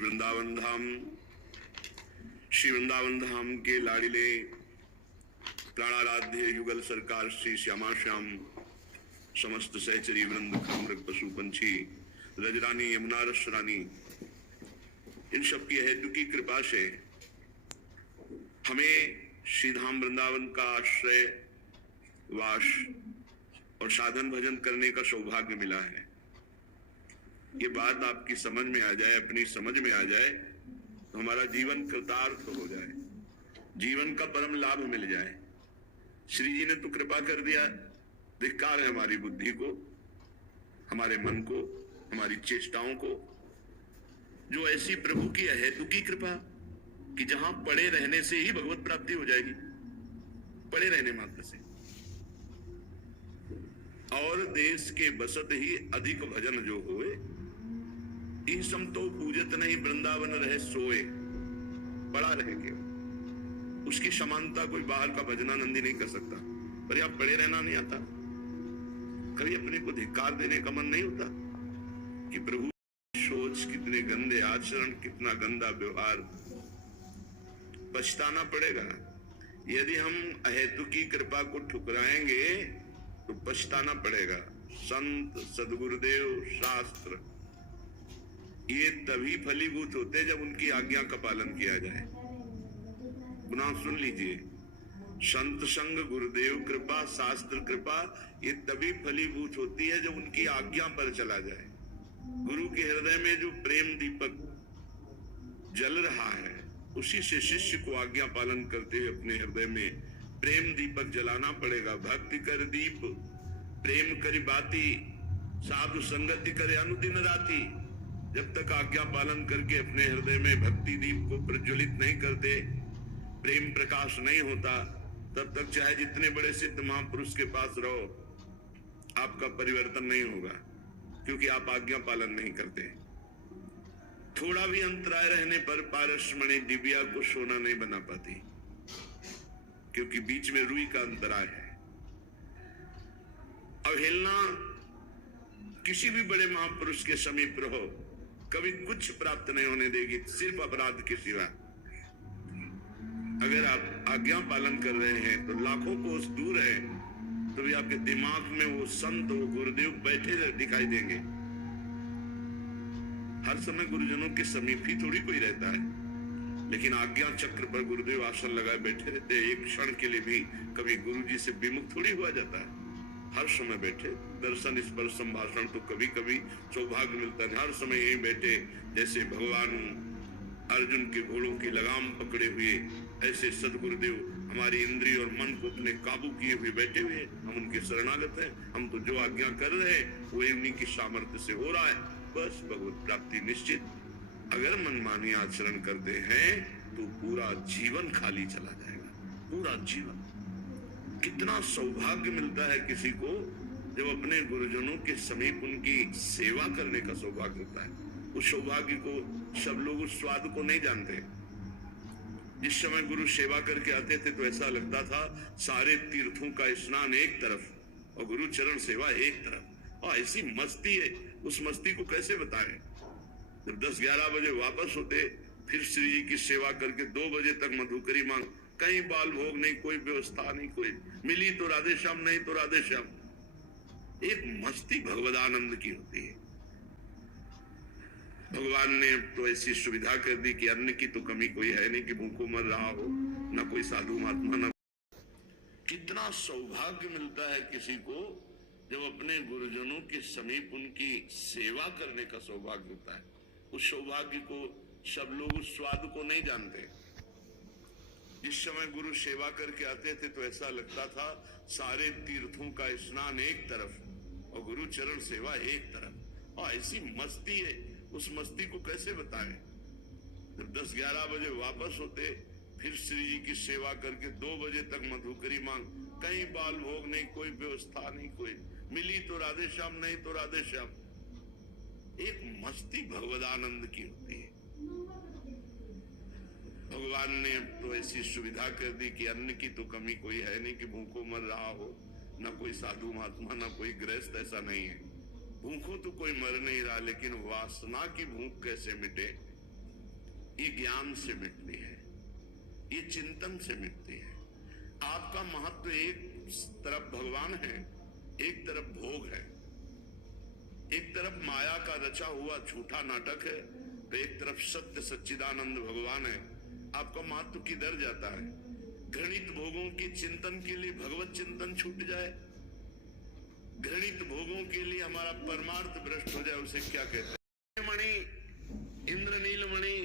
वृंदावन धाम के लाडिले प्राणाराध्य युगल सरकार श्री श्यामा श्याम समस्त सहचरी वृंद खमृग पशु पंछी रजरानी यमुना रस रानी, इन सब की हेतु की कृपा से हमें श्री धाम वृंदावन का आश्रय वास और साधन भजन करने का सौभाग्य मिला है। ये बात आपकी समझ में आ जाए, अपनी समझ में आ जाए तो हमारा जीवन कृतार्थ हो जाए, जीवन का परम लाभ मिल जाए। श्री जी ने तो कृपा कर दिया, धिक्कार है हमारी बुद्धि को, हमारे मन को, हमारी चेष्टाओं को, जो ऐसी प्रभु की अहेतु की कृपा कि जहां पड़े रहने से ही भगवत प्राप्ति हो जाएगी, पड़े रहने मात्र से। और देश के बसत ही अधिक भजन जो होए, ई सम तो पूजत नहीं वृंदावन रहे सोए, पड़ा रहे के उसकी समानता कोई बाहर का भजनानंदी नहीं कर सकता। पर यहां पड़े रहना नहीं आता, कभी अपने को धिक्कार देने का मन नहीं होता कि प्रभु सोच कितने गंदे आचरण, कितना गंदा व्यवहार, पछताना पड़ेगा। यदि हम अहेतु की कृपा को ठुकराएंगे तो पछताना पड़ेगा। संत, सदगुरुदेव, शास्त्र ये तभी फलीभूत होते जब उनकी आज्ञा का पालन किया जाए। पुनः सुन लीजिए, संत संग, गुरुदेव कृपा, शास्त्र कृपा ये तभी फलीभूत होती है जब उनकी आज्ञा पर चला जाए। गुरु के हृदय में जो प्रेम दीपक जल रहा है, उसी से शिष्य को आज्ञा पालन करते हुए अपने हृदय में प्रेम दीपक जलाना पड़ेगा। भक्ति कर दीप प्रेम करी बाती, साधु संगति करे अनुदिन राती। जब तक आज्ञा पालन करके अपने हृदय में भक्ति दीप को प्रज्वलित नहीं करते, प्रेम प्रकाश नहीं होता, तब तक चाहे जितने बड़े सिद्ध महापुरुष के पास रहो, आपका परिवर्तन नहीं होगा, क्योंकि आप आज्ञा पालन नहीं करते। थोड़ा भी अंतराय रहने पर पारसमणि दिव्या को सोना नहीं बना पाती, क्योंकि बीच में रुई का अंतराय है। अवहेलना किसी भी बड़े महापुरुष के समीप रहो, कभी कुछ प्राप्त नहीं होने देगी, सिर्फ अपराध के सिवा। अगर आप आज्ञा पालन कर रहे हैं तो लाखों कोस दूर है, तो भी आपके दिमाग में वो संत, वो गुरुदेव बैठे दिखाई देंगे। हर समय गुरुजनों के समीप ही थोड़ी कोई रहता है, लेकिन आज्ञा चक्र पर गुरुदेव आसन लगाए बैठे रहते हैं। एक क्षण के लिए भी कभी गुरु जी से विमुख थोड़ी हुआ जाता है, हर समय बैठे। दर्शन, स्पर्श, संभाषण तो कभी कभी सौभाग्य मिलता है, हर समय यही बैठे। जैसे भगवान अर्जुन के घोड़ों की लगाम पकड़े हुए, ऐसे सदगुरुदेव हमारी इंद्रिय और मन को अपने काबू किए हुए बैठे हुए। हम उनके शरणागत हैं, हम तो जो आज्ञा कर रहे हैं वो उन्हीं की सामर्थ्य से हो रहा है। बस भगवत प्राप्ति निश्चित। अगर मनमानी आचरण करते हैं तो पूरा जीवन खाली चला जाएगा, पूरा जीवन। कितना सौभाग्य मिलता है किसी को जब अपने गुरुजनों के समीप उनकी सेवा करने का सौभाग्य होता है। उस सौभाग्य को सब लोग उस स्वाद को नहीं जानते। जिस समय गुरु सेवा करके आते थे तो ऐसा लगता था सारे तीर्थों का स्नान एक तरफ और गुरु चरण सेवा एक तरफ, और ऐसी मस्ती है, उस मस्ती को कैसे बताएं। जब 10-11 बजे वापस होते, फिर श्री जी की सेवा करके 2 बजे तक मधुकरी मांग, कहीं बाल भोग नहीं, कोई व्यवस्था नहीं, कोई मिली तो राधे श्याम, नहीं तो राधे श्याम। एक मस्ती भगवदानंद की होती है। भगवान ने तो ऐसी सुविधा कर दी कि अन्न की तो कमी कोई है नहीं कि भूखों मर रहा हो, ना कोई साधु महात्मा, ना। कितना सौभाग्य मिलता है किसी को जब अपने गुरुजनों के समीप उनकी सेवा करने का सौभाग्य होता है। उस सौभाग्य को सब लोग उस स्वाद को नहीं जानते। जिस समय गुरु सेवा करके आते थे तो ऐसा लगता था सारे तीर्थों का स्नान एक तरफ और गुरु चरण सेवा एक तरफ, और ऐसी मस्ती है, उस मस्ती को कैसे बताएं। जब 10-11 बजे वापस होते, फिर श्री जी की सेवा करके 2 बजे तक मधुकरी मांग, कहीं बाल भोग नहीं, कोई व्यवस्था नहीं, कोई मिली तो राधे श्याम, नहीं तो राधे श्याम। एक मस्ती भगवदानंद की होती है। भगवान ने तो ऐसी सुविधा कर दी कि अन्न की तो कमी कोई है नहीं कि भूखों मर रहा हो, ना कोई साधु महात्मा, ना कोई गृहस्थ, ऐसा नहीं है। भूखों तो कोई मर नहीं रहा, लेकिन वासना की भूख कैसे मिटे, ये ज्ञान से मिटती है, ये चिंतन से मिटती है। आपका महत्व एक तरफ भगवान है, एक तरफ भोग है, एक तरफ माया का रचा हुआ झूठा नाटक है, तो एक तरफ सत्य सच्चिदानंद भगवान है। आपका महत्व किधर जाता है? घृणित भोगों के चिंतन के लिए भगवत चिंतन छूट जाए, घृणित भोगों के लिए हमारा परमार्थ भ्रष्ट हो जाए, उसे क्या कहते हैं? मणि, इंद्रनील मणि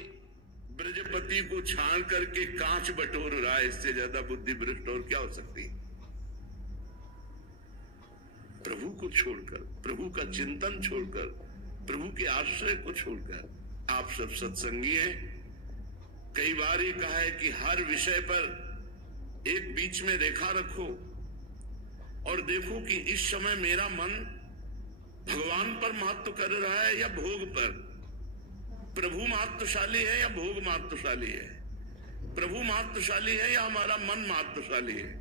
ब्रजपति को छान करके कांच बटोर रहा है, इससे ज्यादा बुद्धि भ्रष्ट और क्या हो सकती है? प्रभु को छोड़कर, प्रभु का चिंतन छोड़कर, प्रभु के आश्रय को छोड़कर आप सब सत्संगी हैं। कई बार ये कहा है कि हर विषय पर एक बीच में रेखा रखो और देखो कि इस समय मेरा मन भगवान पर महत्व कर रहा है या भोग पर, प्रभु महत्वशाली है या भोग महत्वशाली है, प्रभु महत्वशाली है या हमारा मन महत्वशाली है।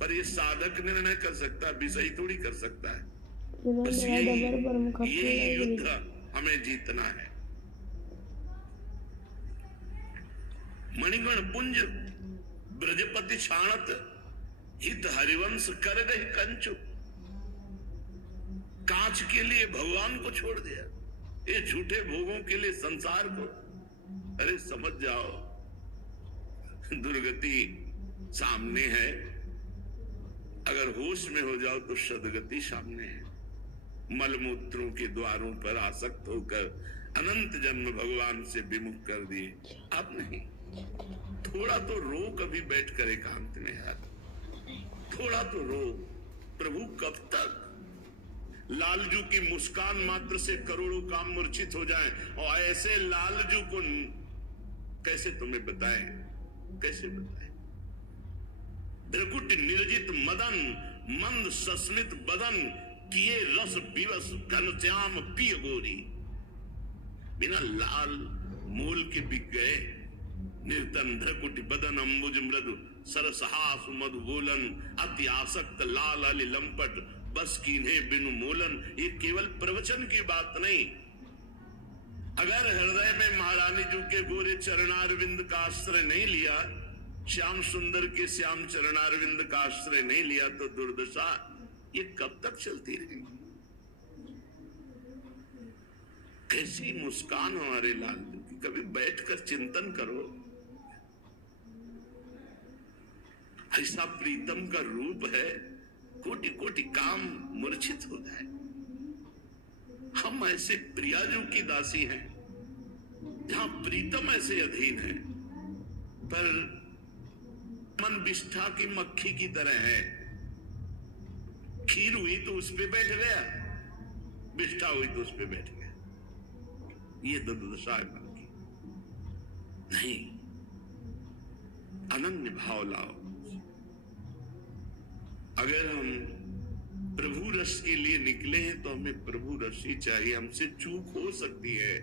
पर ये साधक निर्णय कर सकता है, विषय थोड़ी कर सकता है। बस यही युद्ध हमें जीतना है। मणिगण पुंज ब्रजपति छाणत हित हरिवंश कर गए कंचु। कांच के लिए भगवान को छोड़ दिया, ये झूठे भोगों के लिए संसार को। अरे समझ जाओ, दुर्गति सामने है, अगर होश में हो जाओ तो सदगति सामने है। मलमूत्रों के द्वारों पर आसक्त होकर अनंत जन्म भगवान से विमुख कर दिए। अब नहीं, थोड़ा तो रो कभी बैठ कर एकांत में यार, थोड़ा तो रो। प्रभु कब तक? लालजू की मुस्कान मात्र से करोड़ों काम मूर्छित हो जाएं, और ऐसे लालजू को कैसे तुम्हें बताएं, कैसे बताएं? त्रिकुट निर्जित मदन मंद सस्मित बदन किए रस विवश घनश्याम पिय गोरी। बिना लाल मूल के बिक गए निर्तन धकुट बदन अंबुज मृदु सरसहास मधु बोलन अति आसक्त लाल अली लंपट बस कीन्हे बिनु मोलन। ये केवल प्रवचन की बात नहीं, अगर हृदय में महारानी जी के गोरे चरणारविंद का आश्रय नहीं लिया, श्याम सुंदर के श्याम चरणारविंद का आश्रय नहीं लिया, तो दुर्दशा ये कब तक चलती रहेगी? कैसी मुस्कान हमारे लाल की, कभी बैठकर चिंतन करो। ऐसा प्रीतम का रूप है, कोटि कोटि काम मूर्छित हो जाए। हम ऐसे प्रियाजू की दासी हैं, जहां प्रीतम ऐसे अधीन है, पर मन विष्ठा की मक्खी की तरह है। खीर हुई तो उस पे बैठ गया, विष्ठा हुई तो उस पे बैठ गया। ये दुर्दशा है मन की। नहीं, अनन्य भाव लाओ। अगर हम प्रभु रस के लिए निकले हैं तो हमें प्रभु रस ही चाहिए। हमसे चूक हो सकती है,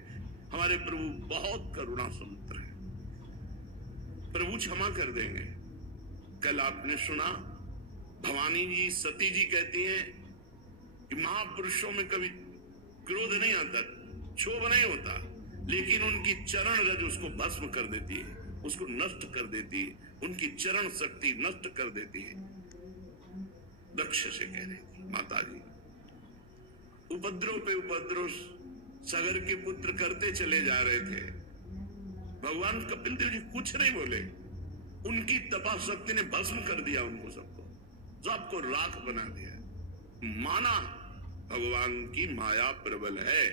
हमारे प्रभु बहुत करुणा समुद्र है, प्रभु क्षमा कर देंगे। कल आपने सुना, भवानी जी सती जी कहती हैं कि महापुरुषों में कभी क्रोध नहीं आता, क्षोभ नहीं होता, लेकिन उनकी चरण रज उसको भस्म कर देती है, उसको नष्ट कर देती है, उनकी चरण शक्ति नष्ट कर देती है। दक्ष से कह रही थी माता जी, उपद्रव पे उपद्रव सगर के पुत्र करते चले जा रहे थे। भगवान कपिल देव जी कुछ नहीं बोले, उनकी तपा शक्ति ने भस्म कर दिया उनको, सबको राख बना दिया। माना भगवान की माया प्रबल है,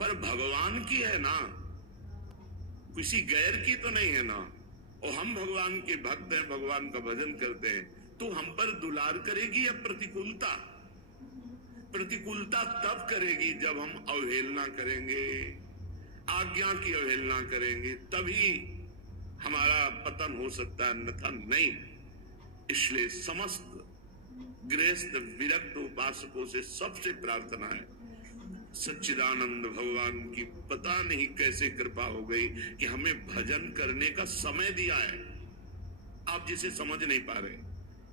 पर भगवान की है ना, किसी गैर की तो नहीं है ना। और हम भगवान के भक्त हैं, भगवान का भजन करते हैं, तो हम पर दुलार करेगी या प्रतिकूलता? प्रतिकूलता तब करेगी जब हम अवहेलना करेंगे, आज्ञा की अवहेलना करेंगे, तभी हमारा पतन हो सकता है, अन्यथा नहीं। इसलिए समस्त गृहस्थ विरक्त उपासकों से सबसे प्रार्थना है, सच्चिदानंद भगवान की पता नहीं कैसे कृपा हो गई कि हमें भजन करने का समय दिया है, आप जिसे समझ नहीं पा रहे।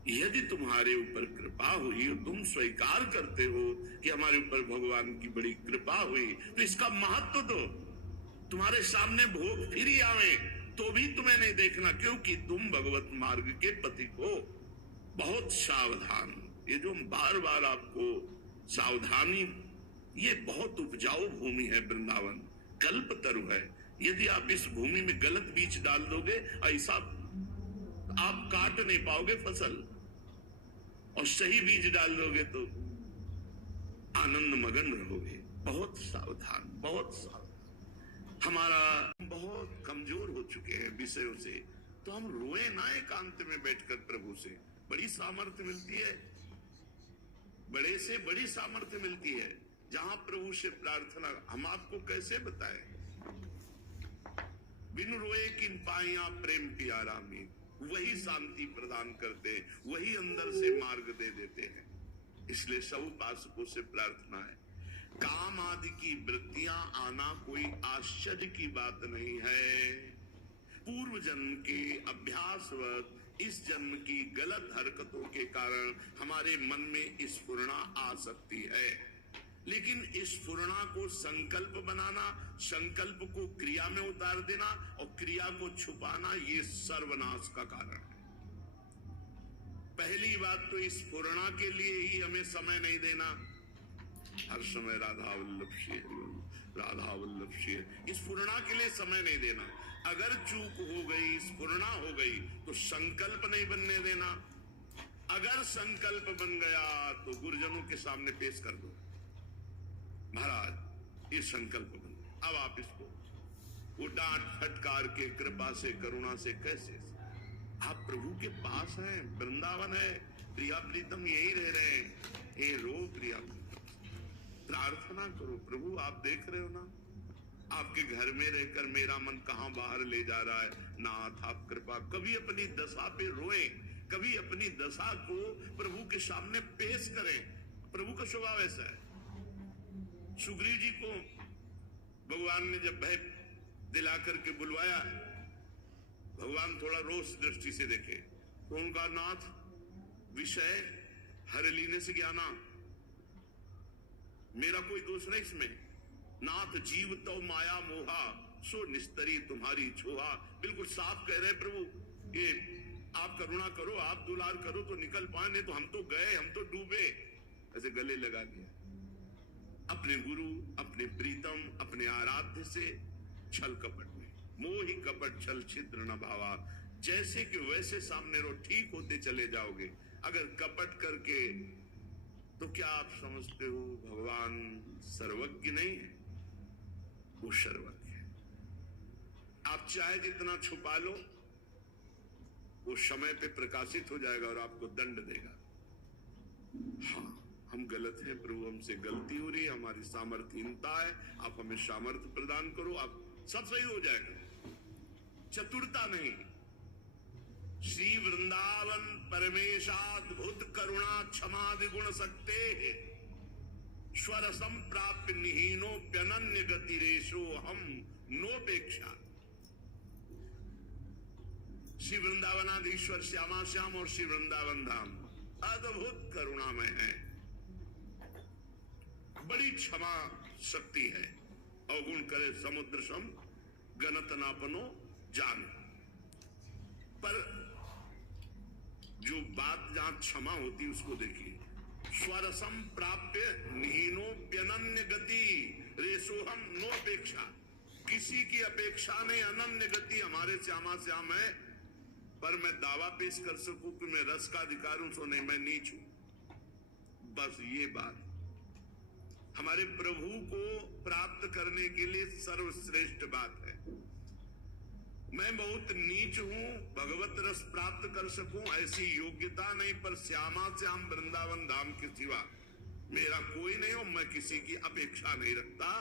यदि तुम्हारे ऊपर कृपा हुई और तुम स्वीकार करते हो कि हमारे ऊपर भगवान की बड़ी कृपा हुई, तो इसका महत्व दो। तुम्हारे सामने भोग फिर ही आवे तो भी तुम्हें नहीं देखना, क्योंकि तुम भगवत मार्ग के पथिक हो। बहुत सावधान। ये जो बार बार आपको सावधानी, ये बहुत उपजाऊ भूमि है वृंदावन, कल्प तरु है। यदि आप इस भूमि में गलत बीज डाल दोगे, ऐसा आप काट नहीं पाओगे फसल, और सही बीज डाल दोगे तो आनंद मगन रहोगे। बहुत सावधान, बहुत सावधान। हमारा बहुत कमजोर हो चुके हैं विषयों से, तो हम रोए ना एकांत में बैठकर प्रभु से। बड़ी सामर्थ्य मिलती है, बड़े से बड़ी सामर्थ्य मिलती है जहां प्रभु से प्रार्थना। हम आपको कैसे बताएं? बिन रोए किन पाया प्रेम प्यारा में, वही शांति प्रदान करते हैं, वही अंदर से मार्ग दे देते हैं। इसलिए सब उपासकों से प्रार्थना है, काम आदि की वृत्तियां आना कोई आश्चर्य की बात नहीं है। पूर्व जन्म के अभ्यासवत इस जन्म की गलत हरकतों के कारण हमारे मन में स्फुरणा आ सकती है, लेकिन इस स्फुरणा को संकल्प बनाना, संकल्प को क्रिया में उतार देना और क्रिया को छुपाना, ये सर्वनाश का कारण है। पहली बात तो इस स्फुरणा के लिए ही हमें समय नहीं देना। हर समय राधा वल्लभ श्री, राधा वल्लभ श्री, इस स्फुरणा के लिए समय नहीं देना। अगर चूक हो गई, स्फुरणा हो गई, तो संकल्प नहीं बनने देना। अगर संकल्प बन गया तो गुरुजनों के सामने पेश कर दो, महाराज ये संकल्प बन गया, अब आप इसको, वो डांट फटकार के कृपा से करुणा से कैसे, आप प्रभु के पास हैं, वृंदावन है, प्रिया प्रीतम यही रह रहे हैं। हे रो प्रिया प्रीतम, प्रार्थना करो, प्रभु आप देख रहे हो ना, आपके घर में रहकर मेरा मन कहां बाहर ले जा रहा है। नाथ आप कृपा, कभी अपनी दशा पे रोए, कभी अपनी दशा को प्रभु के सामने पेश करें। प्रभु का स्वभाव ऐसा है। सुग्रीव जी को भगवान ने जब भय दिला करके बुलवाया, भगवान थोड़ा रोष दृष्टि से देखे तो उनका, नाथ विषय हर लीने से ज्ञाना, मेरा कोई दोष नहीं इसमें। नाथ जीव तो माया मोहा, सो निस्तरी तुम्हारी छोहा। बिल्कुल साफ कह रहे प्रभु, ये आप करुणा करो, आप दुलार करो तो निकल पाए, नहीं तो हम तो गए, हम तो डूबे। ऐसे गले लगा दिया। अपने गुरु, अपने प्रीतम, अपने आराध्य से छल कपट में, मोहि कपट छल छिद्र न भावा। जैसे कि वैसे सामने रो, ठीक होते चले जाओगे। अगर कपट करके, तो क्या आप समझते हो भगवान सर्वज्ञ नहीं है? वो सर्वज्ञ है। आप चाहे जितना छुपा लो, वो समय पे प्रकाशित हो जाएगा और आपको दंड देगा। हाँ, हम गलत हैं प्रभु, हमसे गलती हो रही है, हमारी सामर्थ्यहीनता है, आप हमें सामर्थ्य प्रदान करो, आप सब सही हो जाएगा। चतुरता नहीं। श्री वृंदावन परमेशाद्भुत करुणा क्षमा द्विगुण सकते, स्वरसम प्राप्य निहीनोप्यनन्य गतिरेशो हम नोपेक्षा। श्री वृंदावनाधीश्वर श्यामा श्याम और श्री वृंदावन धाम अद्भुत करुणामय है, बड़ी क्षमा शक्ति है। अवगुण करे समुद्र सम, गणत नापनो जान। पर जो बात जहां क्षमा होती उसको देखिए। स्वरसम प्राप्य निहीनोप्यनन्य गति रेसोहम नोपेक्षा। किसी की अपेक्षा नहीं, अनन्य गति हमारे श्यामा श्याम है। पर मैं दावा पेश कर सकूं कि मैं रस का अधिकार हूं, सो नहीं, मैं नीच हूं। बस ये बात हमारे प्रभु को प्राप्त करने के लिए सर्वश्रेष्ठ बात है। मैं बहुत नीच हूं, भगवत रस प्राप्त कर सकूं ऐसी योग्यता नहीं, पर श्यामा श्याम वृंदावन धाम के सिवा मेरा कोई नहीं हो, मैं किसी की अपेक्षा नहीं रखता।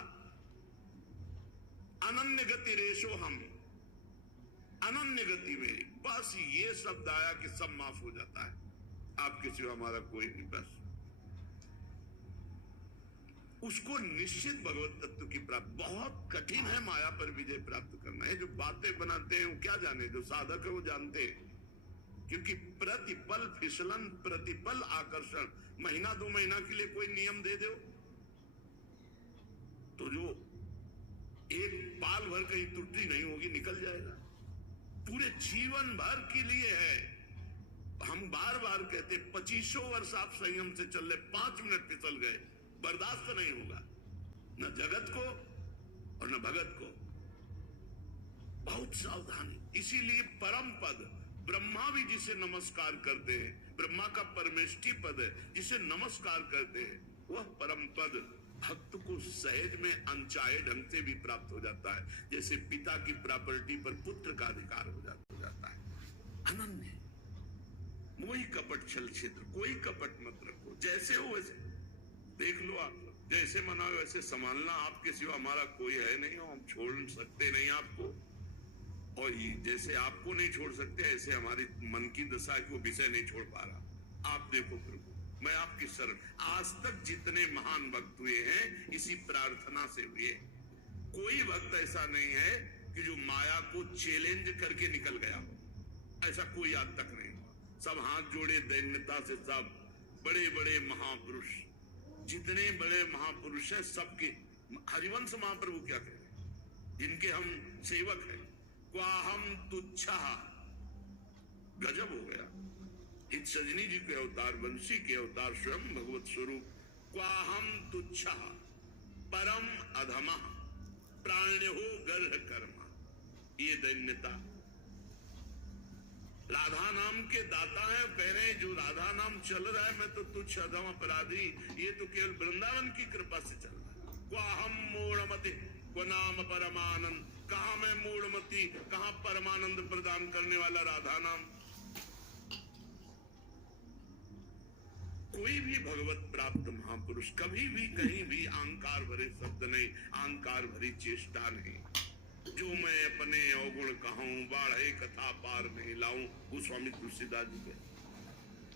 अनन्य गति रेशो हम, अनन्य गति मेरी। बस ये शब्द आया कि सब माफ हो जाता है, आपके सिवा हमारा कोई नहीं। बस उसको निश्चित भगवत तत्व की प्राप्ति बहुत कठिन है। माया पर विजय प्राप्त करना है। जो बातें बनाते हैं वो क्या जाने, जो साधक है वो जानते हैं, क्योंकि प्रतिपल फिसलन, प्रतिपल आकर्षण। महीना दो महीना के लिए कोई नियम दे दो तो जो एक पाल भर कहीं त्रुटि नहीं होगी, निकल जाएगा। पूरे जीवन भर के लिए है। हम बार बार कहते 25 वर्ष आप संयम से चल रहे, 5 मिनट फिसल गए, बर्दाश्त नहीं होगा, न जगत को और न भगत को। बहुत सावधानी। इसीलिए परम पद, ब्रह्मा भी जिसे नमस्कार करते हैं, ब्रह्मा का परमेष्ठी पद है जिसे नमस्कार करते हैं, वह परम पद भक्त को सहज में अनचाहे ढंग से भी प्राप्त हो जाता है, जैसे पिता की प्रॉपर्टी पर पुत्र का अधिकार हो जाता है। अनन्य कोई कपट छल छिद्र, कोई कपट मत रखो, जैसे हो वैसे देख लो, आप जैसे मनाओ वैसे संभालना, आपके सिवा हमारा कोई है नहीं, हम छोड़ सकते नहीं आपको, और जैसे आपको नहीं छोड़ सकते ऐसे हमारी मन की दशा है कि वो विषय नहीं छोड़ पा रहा। आप देखो प्रभु, मैं आपकी शरण, आज तक जितने महान भक्त हुए हैं इसी प्रार्थना से हुए। कोई भक्त ऐसा नहीं है कि जो माया को चैलेंज करके निकल गया हो, ऐसा कोई आज तक नहीं। सब हाथ जोड़े दैन्यता से, सब बड़े बड़े महापुरुष, जितने बड़े महापुरुष हैं सबके, हरिवंश महाप्रभु क्या कह रहे हैं, जिनके हम सेवक हैं, क्वाहम तुच्छा, गजब हो गया। इत सजनी जी के अवतार, वंशी के अवतार, स्वयं भगवत स्वरूप, क्वाहम तुच्छा परम अधमा प्राण्यो गर्ह कर्मा। ये दैन्यता। राधा नाम के दाता है, कह रहे हैं जो राधा नाम चल रहा है मैं तो तुच्छ अधम अपराधी, ये तो केवल वृंदावन की कृपा से चल रहा है। क्वाहम मूढ़मति क्व नाम परमानंद, कहा मैं मूढ़मती, कहा परमानंद प्रदान करने वाला राधा नाम। कोई भी भगवत प्राप्त महापुरुष कभी भी कहीं भी अहंकार भरे शब्द नहीं, अहंकार भरी चेष्टा नहीं। जो मैं अपने अवगुण कहूं, बाढ़े कथा पार नहीं लाऊं, वो स्वामी तुलसीदास जी के।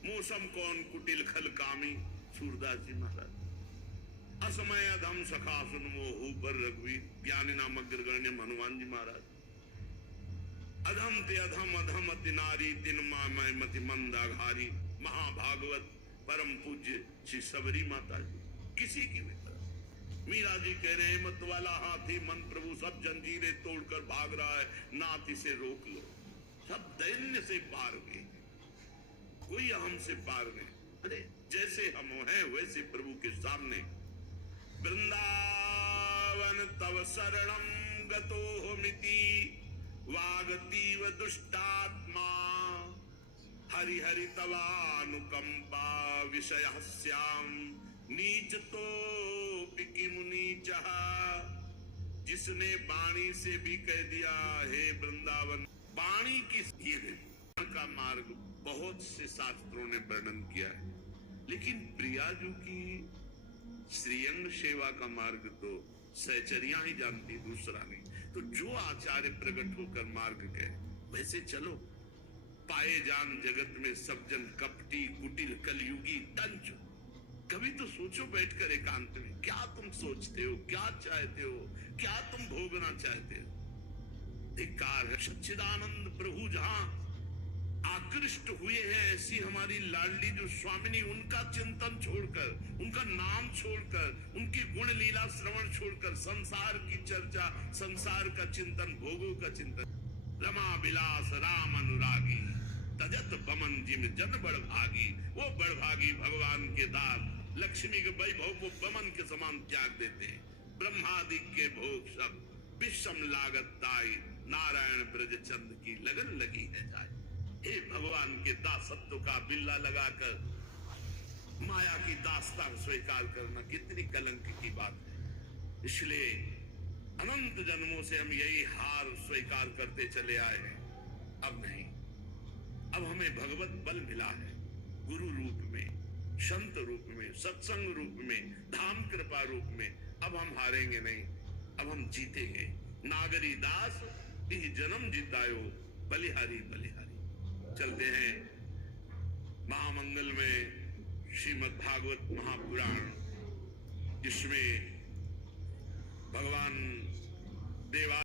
मौसम कौन कुटिल खल कामी, सूरदास जी महाराज। असमय अधम सखा सुन मोह पर रघुवीर, ज्ञानी नाम अग्रगण्य हनुमान जी महाराज। अधम ते अधम अधम अति नारी, तिन मैं मति मंदाघारी, महाभागवत परम पूज्य श्री सबरी माता जी। किसी की भी तरह मीरा जी कह रहे हैं, मत वाला हाथी मन प्रभु सब जंजीरें तोड़कर भाग रहा है, नाथ इसे रोक लो। सब दैन्य से पार हुए, कोई अहम से पार नहीं। अरे जैसे हम हैं वैसे प्रभु के सामने। वृंदावन तव शरणम गतोहमिति, वागतीव दुष्टात्मा, हरि हरि तवानुकंपा विषयस्याम नीच तो किमु नीचः। जिसने वाणी से भी कह दिया हे वृंदावन, वाणी की का मार्ग बहुत से शास्त्रों ने वर्णन किया है, लेकिन प्रियाजू की श्रीअंग सेवा का मार्ग तो सहचरियां ही जानती, दूसरा नहीं। तो जो आचार्य प्रकट होकर मार्ग कहे वैसे चलो। पाए जान जगत में सब जन कपटी कुटिल कलयुगी तंच। कभी तो सोचो बैठकर एकांत में, क्या तुम सोचते हो, क्या चाहते हो, क्या तुम भोगना चाहते हो। धिक्कार है। सच्चिदानंद प्रभु जहां आकृष्ट हुए हैं, ऐसी हमारी लाडली जो स्वामिनी, उनका चिंतन छोड़कर, उनका नाम छोड़कर, उनकी गुण लीला श्रवण छोड़कर संसार की चर्चा, संसार का चिंतन, भोगों का चिंतन। रमा विलास राम अनुरागी, तजत बमन जिम जन बड़भागी। वो बड़भागी भगवान के दास लक्ष्मी के वैभव को बमन के समान त्याग देते हैं। ब्रह्मादि के भोग सब विषम लागत ताई, नारायण ब्रज चंद की लगन लगी है जाए। हे भगवान के दासत्व का बिल्ला लगाकर माया की दास्तां स्वीकार करना कितनी कलंक की बात है। इसलिए अनंत जन्मों से हम यही हार स्वीकार करते चले आए हैं। अब नहीं, अब हमें भगवत बल मिला है, गुरु रूप में, संत रूप में, सत्संग रूप में, धाम कृपा रूप में। अब हम हारेंगे नहीं, अब हम जीतेंगे। नागरी दास इह जन्म जीतायो, बलिहारी बलिहारी। चलते हैं महामंगल में श्रीमद् भागवत महापुराण, जिसमें भगवान देवा